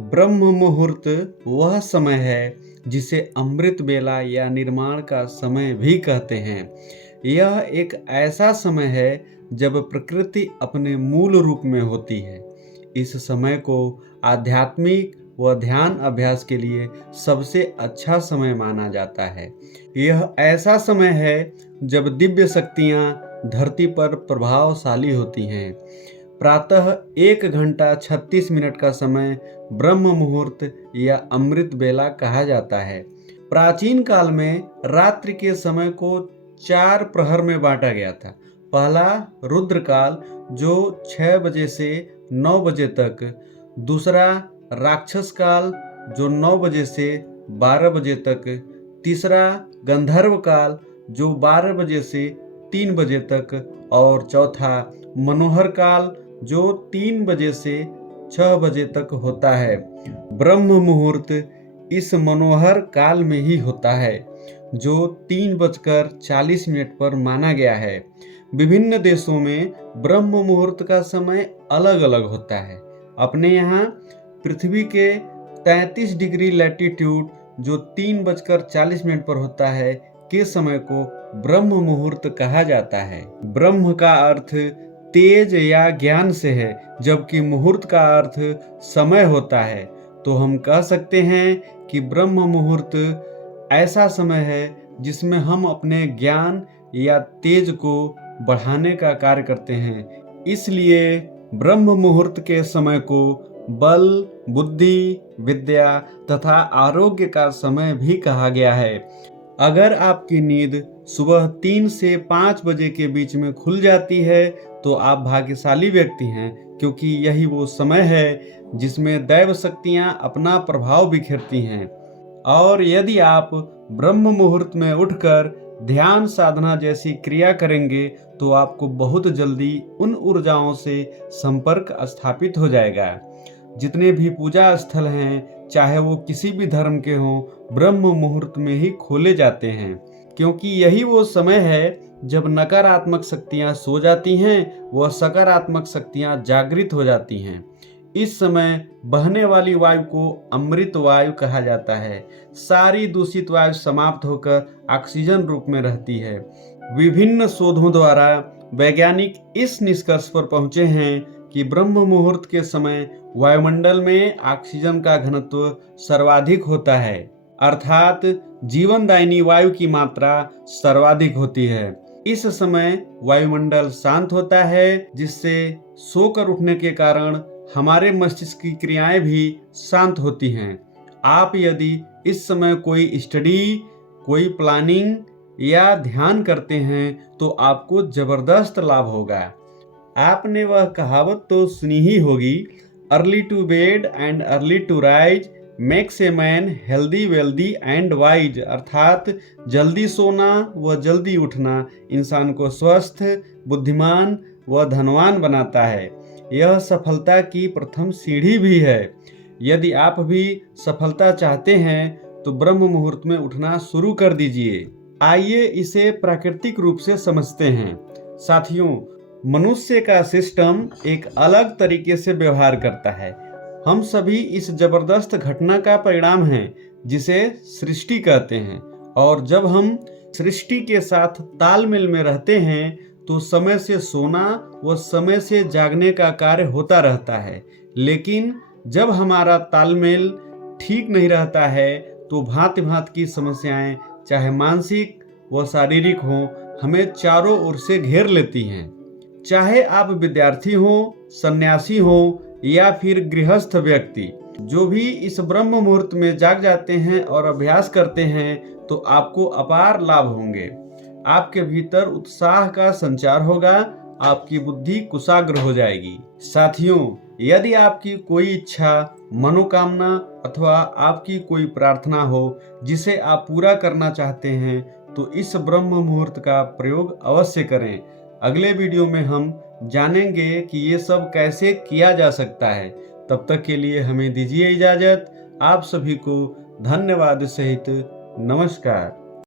ब्रह्म मुहूर्त वह समय है जिसे अमृत बेला या निर्माण का समय भी कहते हैं। यह एक ऐसा समय है जब प्रकृति अपने मूल रूप में होती है। इस समय को आध्यात्मिक व ध्यान अभ्यास के लिए सबसे अच्छा समय माना जाता है। यह ऐसा समय है जब दिव्य शक्तियाँ धरती पर प्रभावशाली होती हैं। प्रातः 1 घंटा 36 मिनट का समय ब्रह्म मुहूर्त या अमृत बेला कहा जाता है। प्राचीन काल में रात्रि के समय को 4 प्रहर में बांटा गया था। पहला रुद्र काल जो 6 बजे से 9 बजे तक, दूसरा राक्षस काल जो 9 बजे से 12 बजे तक, तीसरा गंधर्व काल जो 12 बजे से 3 बजे तक और चौथा मनोहर काल जो 3 बजे से 6 बजे तक होता है। ब्रह्म मुहूर्त इस मनोहर काल में ही होता है जो 3:40 पर माना गया है। विभिन्न देशों में ब्रह्म मुहूर्त का समय अलग अलग होता है। अपने यहाँ पृथ्वी के 33 डिग्री लैटिट्यूड जो 3:40 पर होता है के समय को ब्रह्म मुहूर्त कहा जाता है। ब्रह्म का अर्थ तेज या ज्ञान से है, जबकि मुहूर्त का अर्थ समय होता है। तो हम कह सकते हैं कि ब्रह्म मुहूर्त ऐसा समय है जिसमें हम अपने ज्ञान या तेज को बढ़ाने का कार्य करते हैं। इसलिए ब्रह्म मुहूर्त के समय को बल, बुद्धि, विद्या तथा आरोग्य का समय भी कहा गया है। अगर आपकी नींद सुबह 3 से 5 बजे के बीच में खुल जाती है तो आप भाग्यशाली व्यक्ति हैं, क्योंकि यही वो समय है जिसमें दैव शक्तियाँ अपना प्रभाव बिखेरती हैं। और यदि आप ब्रह्म मुहूर्त में उठकर ध्यान साधना जैसी क्रिया करेंगे तो आपको बहुत जल्दी उन ऊर्जाओं से संपर्क स्थापित हो जाएगा। जितने भी पूजा स्थल हैं, चाहे वो किसी भी धर्म के हों, ब्रह्म मुहूर्त में ही खोले जाते हैं, क्योंकि यही वो समय है जब नकारात्मक शक्तियां सो जाती हैं व सकारात्मक शक्तियां जागृत हो जाती हैं। इस समय बहने वाली वायु को अमृत वायु कहा जाता है। सारी दूषित वायु समाप्त होकर ऑक्सीजन रूप में रहती है। विभिन्न शोधों द्वारा वैज्ञानिक इस निष्कर्ष पर पहुंचे हैं कि ब्रह्म मुहूर्त के समय वायुमंडल में ऑक्सीजन का घनत्व सर्वाधिक होता है, अर्थात जीवनदायिनी वायु की मात्रा सर्वाधिक होती है। इस समय वायुमंडल शांत होता है, जिससे सोकर उठने के कारण हमारे मस्तिष्क की क्रियाएं भी शांत होती हैं। आप यदि इस समय कोई स्टडी, कोई प्लानिंग या ध्यान करते हैं तो आपको जबरदस्त लाभ होगा। आपने वह कहावत तो सुनी ही होगी, early to bed and early to rise makes a man healthy wealthy and wise, अर्थात जल्दी सोना व जल्दी उठना इंसान को स्वस्थ, बुद्धिमान व धनवान बनाता है। यह सफलता की प्रथम सीढ़ी भी है। यदि आप भी सफलता चाहते हैं तो ब्रह्म मुहूर्त में उठना शुरू कर दीजिए। आइए इसे प्राकृतिक रूप से समझते हैं। साथियों, मनुष्य का सिस्टम एक अलग तरीके से व्यवहार करता है। हम सभी इस जबरदस्त घटना का परिणाम हैं जिसे सृष्टि कहते हैं, और जब हम सृष्टि के साथ तालमेल में रहते हैं तो समय से सोना व समय से जागने का कार्य होता रहता है। लेकिन जब हमारा तालमेल ठीक नहीं रहता है तो भांति भांति की समस्याएं, चाहे मानसिक व शारीरिक हों, हमें चारों ओर से घेर लेती हैं। चाहे आप विद्यार्थी हों, सन्यासी हों या फिर गृहस्थ व्यक्ति, जो भी इस ब्रह्म मुहूर्त में जाग जाते हैं और अभ्यास करते हैं तो आपको अपार लाभ होंगे। आपके भीतर उत्साह का संचार होगा, आपकी बुद्धि कुशाग्र हो जाएगी। साथियों, यदि आपकी कोई इच्छा, मनोकामना अथवा आपकी कोई प्रार्थना हो जिसे आप पूरा करना चाहते हैं तो इस ब्रह्म मुहूर्त का प्रयोग अवश्य करें। अगले वीडियो में हम जानेंगे कि ये सब कैसे किया जा सकता है। तब तक के लिए हमें दीजिए इजाजत। आप सभी को धन्यवाद सहित नमस्कार।